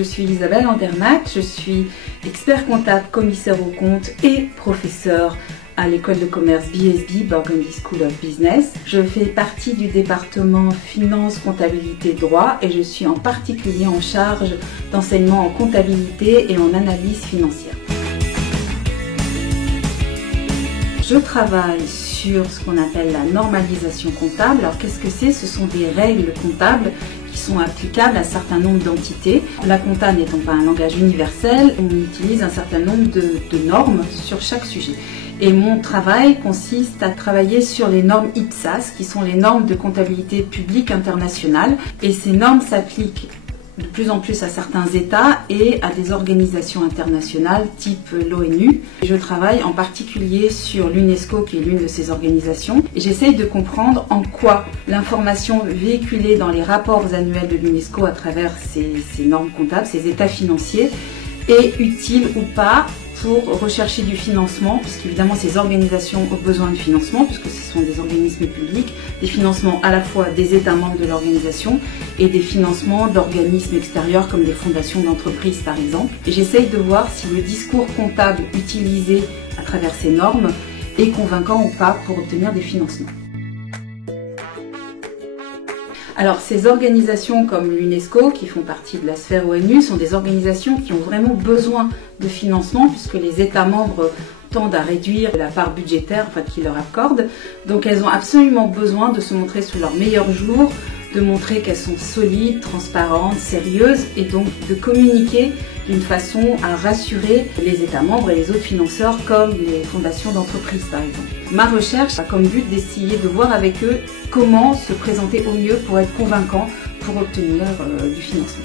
je suis Isabelle Andernac, je suis expert comptable, commissaire aux comptes et professeur à l'école de commerce BSB, Burgundy School of Business. Je fais partie du département finance, comptabilité, droit et je suis en particulier en charge d'enseignement en comptabilité et en analyse financière. Je travaille sur ce qu'on appelle la normalisation comptable. Alors qu'est-ce que c'est? Ce sont des règles comptables qui sont applicables à un certain nombre d'entités. La compta n'étant pas un langage universel, on utilise un certain nombre de normes sur chaque sujet. Et mon travail consiste à travailler sur les normes IPSAS, qui sont les normes de comptabilité publique internationale. Et ces normes s'appliquent de plus en plus à certains États et à des organisations internationales type l'ONU. Je travaille en particulier sur l'UNESCO qui est l'une de ces organisations et j'essaye de comprendre en quoi l'information véhiculée dans les rapports annuels de l'UNESCO à travers ces normes comptables, ces états financiers, est utile ou pas pour rechercher du financement, puisqu'évidemment ces organisations ont besoin de financement, puisque ce sont des organismes publics, des financements à la fois des États membres de l'organisation et des financements d'organismes extérieurs comme des fondations d'entreprises par exemple. Et j'essaye de voir si le discours comptable utilisé à travers ces normes est convaincant ou pas pour obtenir des financements. Alors ces organisations comme l'UNESCO, qui font partie de la sphère ONU, sont des organisations qui ont vraiment besoin de financement puisque les États membres tendent à réduire la part budgétaire qu'ils leur accordent. Donc elles ont absolument besoin de se montrer sous leur meilleur jour, de montrer qu'elles sont solides, transparentes, sérieuses et donc de communiquer d'une façon à rassurer les États membres et les autres financeurs comme les fondations d'entreprises par exemple. Ma recherche a comme but d'essayer de voir avec eux comment se présenter au mieux pour être convaincant pour obtenir du financement.